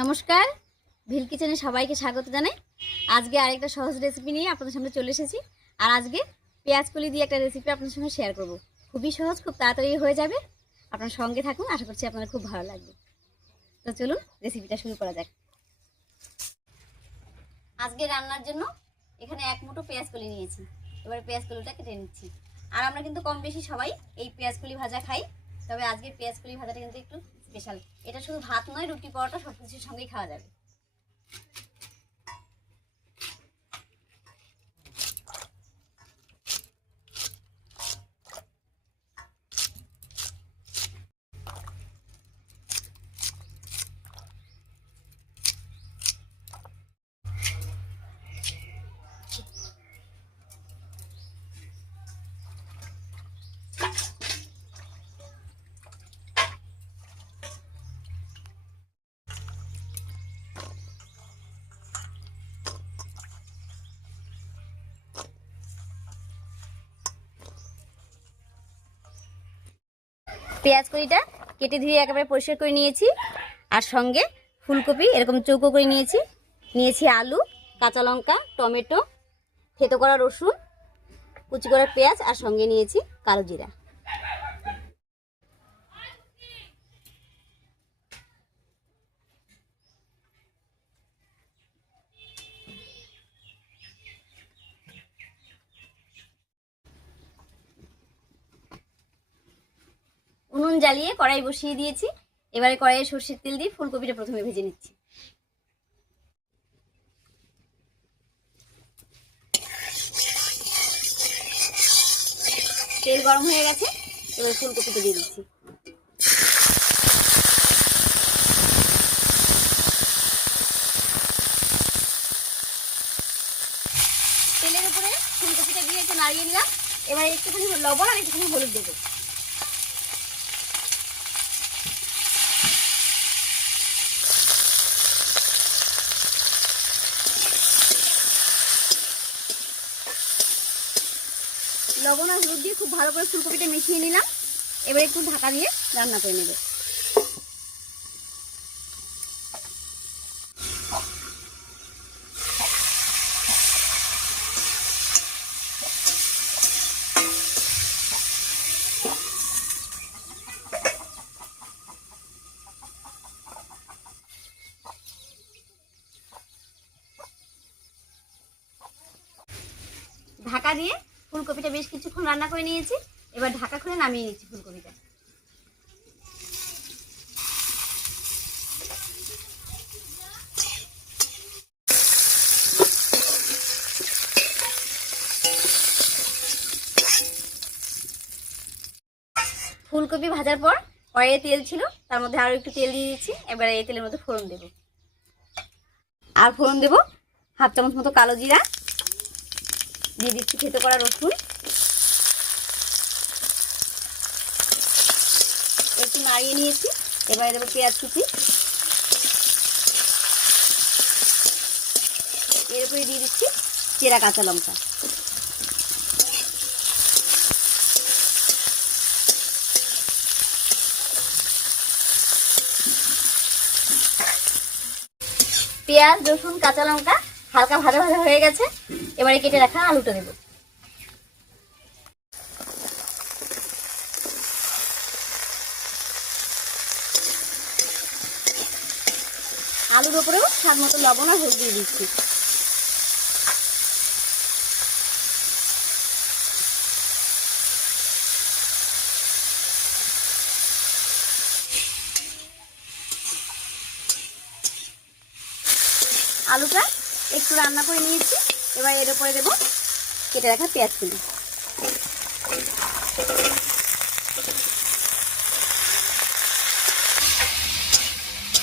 নমস্কার, ভিল কিচেনে সবাইকে স্বাগত জানাই। আজকে আরেকটা সহজ রেসিপি নিয়ে আপনাদের সামনে চলে এসেছি। আর আজকে পেঁয়াজ কলি দিয়ে একটা রেসিপি আপনাদের সঙ্গে শেয়ার করব। খুবই সহজ, খুব তাড়াতাড়ি হয়ে যাবে। আপনার সঙ্গে থাকুন, আশা করছি আপনাদের খুব ভালো লাগবে। তো চলুন রেসিপিটা শুরু করা যাক। আজকে রান্নার জন্য এখানে 1 মুঠো পেঁয়াজ কলি নিয়েছি। এবারে পেঁয়াজ কলিটা কেটে নিচ্ছি। আর আমরা কিন্তু কম বেশি সবাই এই পেঁয়াজ কলি ভাজা খাই, তবে আজকে পেঁয়াজ কলি ভাজাটা কিন্তু একটু স্পেশাল। এটা শুধু ভাত নয়, রুটি পরোটা সব কিছুর সঙ্গেই খাওয়া যাবে। পেঁয়াজ কলিটা কেটে ধুয়ে একেবারে পরিষ্কার করে নিয়েছি। আর সঙ্গে ফুলকপি এরকম চৌকো করে নিয়েছি আলু, কাঁচা লঙ্কা, টমেটো, থেতো করা রসুন, কুচি করা পেঁয়াজ, আর সঙ্গে নিয়েছি কালো জিরা। উনুন জ্বালিয়ে কড়াই বসিয়ে দিয়েছি। এবারে কড়াইয়ে সরষের তেল দিয়ে ফুলকপিটা প্রথমে ভেজে নিচ্ছি। তেল গরম হয়ে গেছে, এবার ফুলকপিটা দিয়ে দিচ্ছি। তেলের উপরে ফুলকপিটা দিয়ে একটু নাড়িয়ে নিলাম। এবার একটুখানি লবণ আর একটুখানি হলুদ দেবো। লবণ আর হলুদ দিয়ে খুব ভালো করে ফুলকপিটা মিশিয়ে নিলাম। এবার একটু ঢাকা দিয়ে রান্না করে নেব। ঢাকা দিয়ে ফুলকপিটা বেশ কিছুক্ষণ রান্না করে নিয়েছি। এবার ঢাকা খুলে নামিয়ে নিচ্ছি ফুলকপিটা। ফুলকপি ভাজার পর কড়াইয়ে তেল ছিল, তার মধ্যে আরো একটু তেল দিয়ে দিচ্ছি। এবার এই তেলের মধ্যে ফোড়ন দেব। আর ফোড়ন দেব 1/2 চামচ মতো কালো জিরা, দিয়ে দিচ্ছি থেতো করা রসুন। একটু নাড়িয়ে নিয়েছি। এবারে দেবো পেঁয়াজ কুচি। এর উপরে দিয়ে দিচ্ছি চেরা কাঁচা লঙ্কা। পেঁয়াজ, রসুন, কাঁচা লঙ্কা হালকা ভাজা ভাজা হয়ে গেছে। এবারে কেটে রাখা আলুটা দেব। আলুর উপরেও স্বাদ মতো লবণ আর হলুদ দিয়ে দিচ্ছি। আলুটা একটু রান্না করে নিয়েছি। এবার এর উপরে দেবো কেটে রাখা পেঁয়াজ কুলি।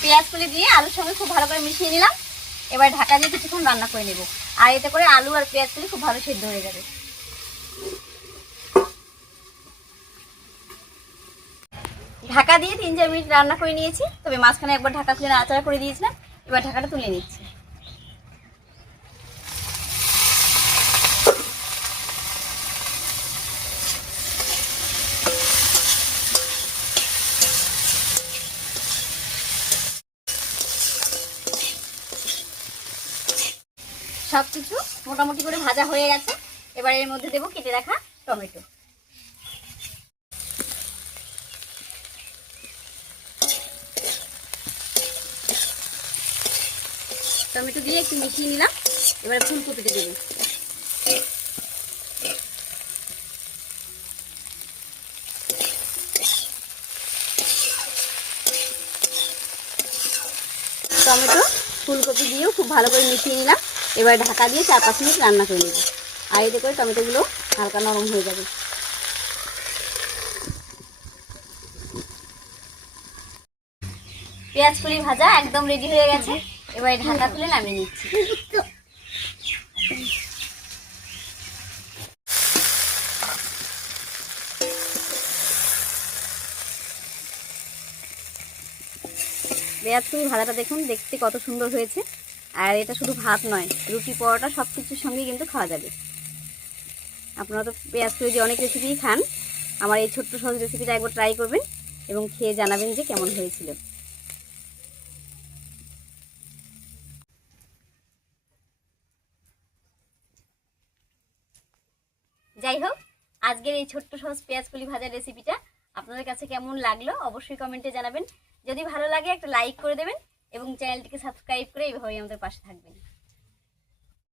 পেঁয়াজ কুলি দিয়ে আলুর সঙ্গে খুব ভালো করে মিশিয়ে নিলাম। এবার ঢাকা দিয়ে কিছুক্ষণ রান্না করে নেব। আর এতে করে আলু আর পেঁয়াজ কুলি খুব ভালো সেদ্ধ হয়ে যাবে। ঢাকা দিয়ে 3-4 মিনিট রান্না করে নিয়েছি, তবে মাঝখানে একবার ঢাকা খুলে নাড়াচাড়া করে দিয়েছিলাম। এবার ঢাকাটা তুলে নিচ্ছি। সব কিছু মোটামুটি করে ভাজা হয়ে গেছে। এবার এর মধ্যে দেবো কেটে রাখা টমেটো। টমেটো দিয়ে একটু মিশিয়ে নিলাম। এবার ফুলকপিটা দেবো। টমেটো ফুলকপি দিয়েও খুব ভালো করে মিশিয়ে নিলাম। এবার ঢাকা দিয়ে 4-5 মিনিট রান্না করে নেব। আর এতে করে টমেটোগুলো হালকা নরম হয়ে যাবে। পেঁয়াজ কলি ভাজা একদম রেডি হয়ে গেছে। এবার ঢাকা তুলে নামিয়ে নিচ্ছি। পেঁয়াজ কলি ভাজাটা দেখুন দেখতে কত সুন্দর হয়েছে। আর এটা শুধু ভাত নয়, রুটি পরোটা সব কিছুর সঙ্গেই কিন্তু খাওয়া যাবে। আপনারা তো পেঁয়াজ কলি দিয়ে অনেক রেসিপিই খান। আমার এই ছোট্ট সহজ রেসিপিটা একবার ট্রাই করবেন এবং খেয়ে জানাবেন যে কেমন হয়েছিল। যাই হোক, আজকের এই ছোট্ট সহজ পেঁয়াজ কলি ভাজার রেসিপিটা আপনাদের কাছে কেমন লাগলো অবশ্যই কমেন্টে জানাবেন। যদি ভালো লাগে একটা লাইক করে দেবেন এবং চ্যানেলটিকে সাবস্ক্রাইব করে এইভাবেই আমাদের পাশে থাকবেন।